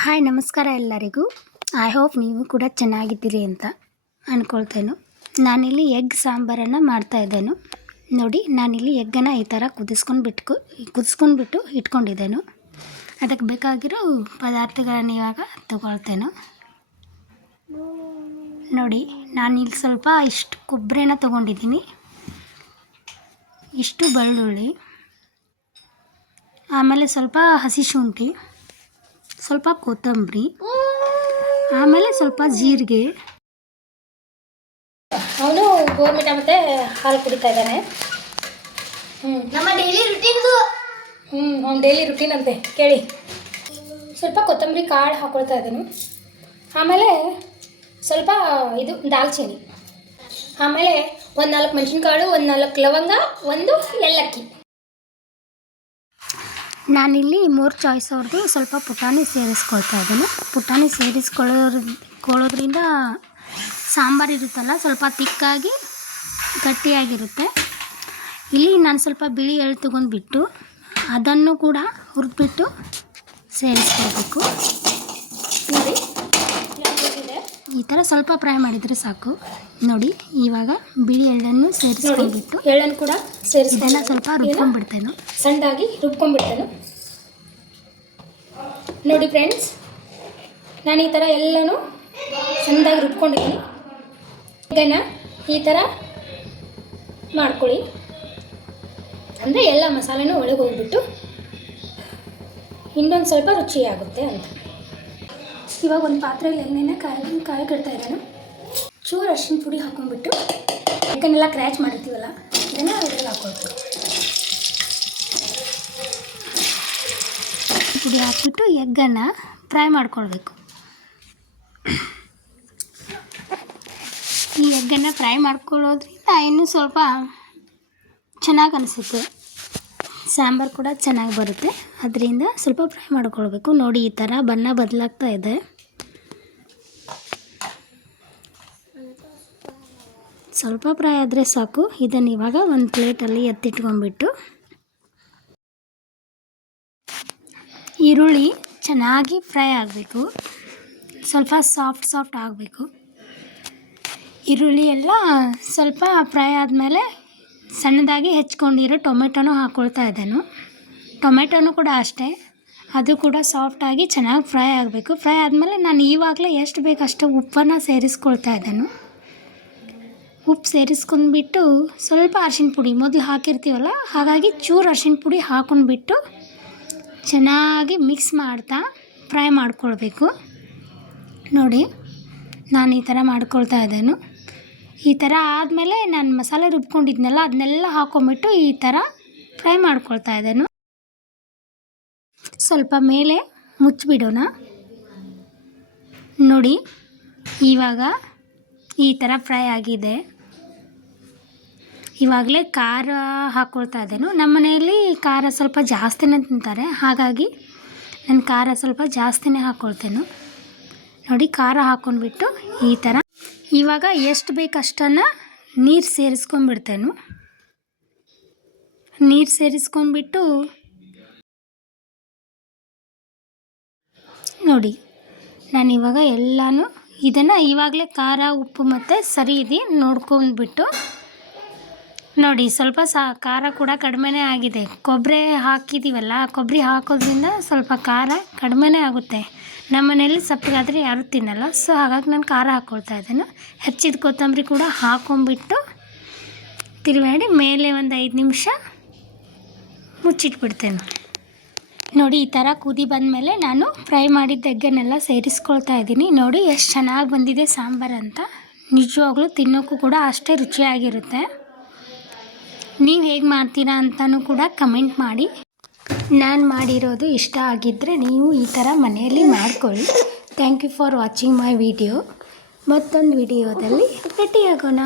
Hi ನಮಸ್ಕಾರ ಎಲ್ಲರಿಗೂ. I hope ನೀವು ಕೂಡ ಚೆನ್ನಾಗಿದ್ದೀರಿ ಅಂತ ಅಂದ್ಕೊಳ್ತೇನೆ. ನಾನಿಲ್ಲಿ ಎಗ್ ಸಾಂಬಾರನ್ನು ಮಾಡ್ತಾಯಿದ್ದೇನೆ. ನೋಡಿ, ನಾನಿಲ್ಲಿ ಎಗ್ಗನ್ನು ಈ ಥರ ಕುದಿಸ್ಕೊಂಡ್ಬಿಟ್ಟು ಇಟ್ಕೊಂಡಿದ್ದೇನೆ. ಅದಕ್ಕೆ ಬೇಕಾಗಿರೋ ಪದಾರ್ಥಗಳನ್ನು ಇವಾಗ ತಗೊಳ್ತೇನೆ. ನೋಡಿ, ನಾನಿಲ್ಲಿ ಸ್ವಲ್ಪ ಇಷ್ಟು ಕೊಬ್ಬರಿನ ತೊಗೊಂಡಿದ್ದೀನಿ, ಇಷ್ಟು ಬೆಳ್ಳುಳ್ಳಿ, ಆಮೇಲೆ ಸ್ವಲ್ಪ ಹಸಿ ಶುಂಠಿ, ಸ್ವಲ್ಪ ಕೊತ್ತಂಬರಿ, ಆಮೇಲೆ ಸ್ವಲ್ಪ ಜೀರಿಗೆ. ಅವನು ಗೋರ್ಮೆಂಟ್ ಮತ್ತೆ ಹಾಲು ಕುಡಿತಾ ಇದ್ದಾನೆ. ನಮ್ಮ ಡೈಲಿ ರುಟೀನ್. ಅವ್ನು ಡೈಲಿ ರುಟೀನ್ ಅಂತೆ ಕೇಳಿ. ಸ್ವಲ್ಪ ಕೊತ್ತಂಬರಿ ಕಾಳು ಹಾಕೊಳ್ತಾ ಇದ್ದೇನೆ, ಆಮೇಲೆ ಸ್ವಲ್ಪ ಇದು ದಾಲ್ಚಿನ್ನಿ, ಆಮೇಲೆ 4 ಮೆಣಸಿನ್ಕಾಳು, 4 ಲವಂಗ, 1 ಏಲಕ್ಕಿ. ನಾನಿಲ್ಲಿ 3 ಚಾಯ್ಸ್ ಅವ್ರದ್ದು ಸ್ವಲ್ಪ ಪುಟಾಣಿ ಸೇರಿಸ್ಕೊಳ್ತಾ ಇದ್ದೇನೆ. ಪುಟಾಣಿ ಸೇರಿಸ್ಕೊಳ್ಳೋದ್ರಿಂದ ಸಾಂಬಾರು ಇರುತ್ತಲ್ಲ ಸ್ವಲ್ಪ ತಿಕ್ಕಾಗಿ ಗಟ್ಟಿಯಾಗಿರುತ್ತೆ. ಇಲ್ಲಿ ನಾನು ಸ್ವಲ್ಪ ಬಿಳಿ ಎಳ್ಳು ತೊಗೊಂಡ್ಬಿಟ್ಟು ಅದನ್ನು ಕೂಡ ಹುರಿದ್ಬಿಟ್ಟು ಸೇರಿಸ್ಕೊಳ್ಬೇಕು. ನೋಡಿ, ಈ ಥರ ಸ್ವಲ್ಪ ಫ್ರೈ ಮಾಡಿದರೆ ಸಾಕು. ನೋಡಿ, ಇವಾಗ ಬಿಳಿ ಎಳ್ಳನ್ನು ಸೇರಿಸ್ಕೊಂಡ್ಬಿಟ್ಟು ಎಳ್ಳನ್ನು ಕೂಡ ಇದನ್ನು ಸ್ವಲ್ಪ ರುಬ್ಕೊಂಡ್ಬಿಡ್ತೇನೆ, ಸಣ್ಣದಾಗಿ ರುಬ್ಕೊಂಡ್ಬಿಡ್ತೇನೆ. ನೋಡಿ ಫ್ರೆಂಡ್ಸ್, ನಾನು ಈ ಥರ ಎಲ್ಲನೂ ಸಣ್ಣದಾಗಿ ರುಬ್ಕೊಂಡಿದ್ದೀನಿ. ಇದನ್ನು ಈ ಥರ ಮಾಡ್ಕೊಳ್ಳಿ, ಅಂದರೆ ಎಲ್ಲ ಮಸಾಲೆನೂ ಒಳಗೆ ಹೋಗ್ಬಿಟ್ಟು ಇನ್ನೊಂದು ಸ್ವಲ್ಪ ರುಚಿಯಾಗುತ್ತೆ ಅಂತ. ಇವಾಗ ಒಂದು ಪಾತ್ರೆಯಲ್ಲಿ ಎಣ್ಣೆನ ಕಾಯಿಗಿಡ್ತಾ ಇದ್ದಾನೆ. ಚೂರು ಅರಿಶಿನ ಪುಡಿ ಹಾಕೊಂಡ್ಬಿಟ್ಟು ಎಗ್ಗನ್ನೆಲ್ಲ ಕ್ರ್ಯಾಚ್ ಮಾಡಿರ್ತೀವಲ್ಲ ಇದನ್ನು ಇದರಲ್ಲಿ ಹಾಕ್ಕೊಳ್ಬೇಕು. ಪುಡಿ ಹಾಕ್ಬಿಟ್ಟು ಎಗ್ಗನ್ನು ಫ್ರೈ ಮಾಡ್ಕೊಳ್ಬೇಕು. ಈ ಎಗ್ಗನ್ನು ಫ್ರೈ ಮಾಡ್ಕೊಳ್ಳೋದ್ರಿಂದ ಇನ್ನೂ ಸ್ವಲ್ಪ ಚೆನ್ನಾಗಿ ಅನಿಸುತ್ತೆ, ಸಾಂಬಾರು ಕೂಡ ಚೆನ್ನಾಗಿ ಬರುತ್ತೆ. ಅದರಿಂದ ಸ್ವಲ್ಪ ಫ್ರೈ ಮಾಡ್ಕೊಳ್ಬೇಕು. ನೋಡಿ, ಈ ಥರ ಬಣ್ಣ ಬದಲಾಗ್ತಾ ಇದೆ. ಸ್ವಲ್ಪ ಫ್ರೈ ಆದರೆ ಸಾಕು. ಇದನ್ನು ಇವಾಗ ಒಂದು ಪ್ಲೇಟಲ್ಲಿ ಎತ್ತಿಟ್ಕೊಂಡ್ಬಿಟ್ಟು ಈರುಳ್ಳಿ ಚೆನ್ನಾಗಿ ಫ್ರೈ ಆಗಬೇಕು, ಸ್ವಲ್ಪ ಸಾಫ್ಟ್ ಆಗಬೇಕು. ಈರುಳ್ಳಿ ಎಲ್ಲ ಸ್ವಲ್ಪ ಫ್ರೈ ಆದಮೇಲೆ ಸಣ್ಣದಾಗಿ ಹೆಚ್ಕೊಂಡಿರೋ ಟೊಮೆಟೊನೂ ಹಾಕ್ಕೊಳ್ತಾ ಇದ್ದೇನೆ. ಟೊಮೆಟೊನೂ ಕೂಡ ಅಷ್ಟೇ, ಅದು ಕೂಡ ಸಾಫ್ಟಾಗಿ ಚೆನ್ನಾಗಿ ಫ್ರೈ ಆಗಬೇಕು. ಫ್ರೈ ಆದಮೇಲೆ ನಾನು ಇವಾಗಲೇ ಎಷ್ಟು ಬೇಕಷ್ಟು ಉಪ್ಪನ್ನು ಸೇರಿಸ್ಕೊಳ್ತಾ ಇದ್ದೇನೆ. ಉಪ್ಪು ಸೇರಿಸ್ಕೊಂಡ್ಬಿಟ್ಟು ಸ್ವಲ್ಪ ಅರಿಶಿನ ಪುಡಿ ಮೊದಲು ಹಾಕಿರ್ತೀವಲ್ಲ, ಹಾಗಾಗಿ ಚೂರು ಅರಿಶಿನ ಪುಡಿ ಹಾಕ್ಕೊಂಡ್ಬಿಟ್ಟು ಚೆನ್ನಾಗಿ ಮಿಕ್ಸ್ ಮಾಡ್ತಾ ಫ್ರೈ ಮಾಡ್ಕೊಳ್ಬೇಕು. ನೋಡಿ, ನಾನು ಈ ಥರ ಮಾಡ್ಕೊಳ್ತಾ ಇದ್ದೇನೆ. ಈ ಥರ ಆದಮೇಲೆ ನಾನು ಮಸಾಲೆ ರುಬ್ಕೊಂಡಿದ್ನಲ್ಲ ಅದನ್ನೆಲ್ಲ ಹಾಕ್ಕೊಂಬಿಟ್ಟು ಈ ಥರ ಫ್ರೈ ಮಾಡ್ಕೊಳ್ತಾ ಇದ್ದೇನೆ. ಸ್ವಲ್ಪ ಮೇಲೆ ಮುಚ್ಚಿಬಿಡೋಣ. ನೋಡಿ, ಇವಾಗ ಈ ಥರ ಫ್ರೈ ಆಗಿದೆ. ಇವಾಗಲೇ ಖಾರ ಹಾಕ್ಕೊಳ್ತಾ ಇದ್ದೇನೆ. ನಮ್ಮ ಮನೆಯಲ್ಲಿ ಖಾರ ಸ್ವಲ್ಪ ಜಾಸ್ತಿನೇ ತಿಂತಾರೆ, ಹಾಗಾಗಿ ನಾನು ಖಾರ ಸ್ವಲ್ಪ ಜಾಸ್ತಿನೇ ಹಾಕ್ಕೊಳ್ತೇನೆ. ನೋಡಿ, ಖಾರ ಹಾಕ್ಕೊಂಡ್ಬಿಟ್ಟು ಈ ಥರ ಇವಾಗ ಎಷ್ಟು ಬೇಕಷ್ಟನ್ನು ನೀರು ಸೇರಿಸ್ಕೊಂಡ್ಬಿಡ್ತೇನೆ. ನೀರು ಸೇರಿಸ್ಕೊಂಡ್ಬಿಟ್ಟು ನೋಡಿ, ನಾನು ಇವಾಗ ಎಲ್ಲನೂ ಇದನ್ನು ಇವಾಗಲೇ ಖಾರ ಉಪ್ಪು ಮತ್ತು ಸರಿ ಇದೆ ನೋಡ್ಕೊಂಡ್ಬಿಟ್ಟು ನೋಡಿ, ಸ್ವಲ್ಪ ಖಾರ ಕೂಡ ಕಡಿಮೆನೇ ಆಗಿದೆ. ಕೊಬ್ಬರಿ ಹಾಕಿದ್ದೀವಲ್ಲ, ಕೊಬ್ಬರಿ ಹಾಕೋದ್ರಿಂದ ಸ್ವಲ್ಪ ಖಾರ ಕಡಿಮೆನೇ ಆಗುತ್ತೆ. ನಮ್ಮ ಮನೆಯಲ್ಲಿ ಸಪ್ಪಗಾದರೆ ಯಾರೂ ತಿನ್ನಲ್ಲ, ಸೊ ಹಾಗಾಗಿ ನಾನು ಖಾರ ಹಾಕ್ಕೊಳ್ತಾ ಇದ್ದೇನೆ. ಹೆಚ್ಚಿದ ಕೊತ್ತಂಬರಿ ಕೂಡ ಹಾಕ್ಕೊಂಬಿಟ್ಟು ತಿರುವಾಡಿ ಮೇಲೆ ಒಂದು 5 ನಿಮಿಷ ಮುಚ್ಚಿಟ್ಬಿಡ್ತೇನೆ. ನೋಡಿ, ಈ ಥರ ಕುದಿ ಬಂದಮೇಲೆ ನಾನು ಫ್ರೈ ಮಾಡಿದ್ದ ಎಗ್ಗನ್ನೆಲ್ಲ ಸೇರಿಸ್ಕೊಳ್ತಾ ಇದ್ದೀನಿ. ನೋಡಿ ಎಷ್ಟು ಚೆನ್ನಾಗಿ ಬಂದಿದೆ ಸಾಂಬಾರು ಅಂತ. ನಿಜವಾಗ್ಲೂ ತಿನ್ನೋಕ್ಕೂ ಕೂಡ ಅಷ್ಟೇ ರುಚಿಯಾಗಿರುತ್ತೆ. ನೀವು ಹೇಗೆ ಮಾಡ್ತೀರಾ ಅಂತಲೂ ಕೂಡ ಕಮೆಂಟ್ ಮಾಡಿ. ನಾನು ಮಾಡಿರೋದು ಇಷ್ಟ ಆಗಿದ್ದರೆ ನೀವು ಈ ಥರ ಮನೆಯಲ್ಲಿ ಮಾಡ್ಕೊಳ್ಳಿ. Thank you for watching my video. ಮತ್ತೊಂದು ವಿಡಿಯೋದಲ್ಲಿ ಭೇಟಿಯಾಗೋಣ.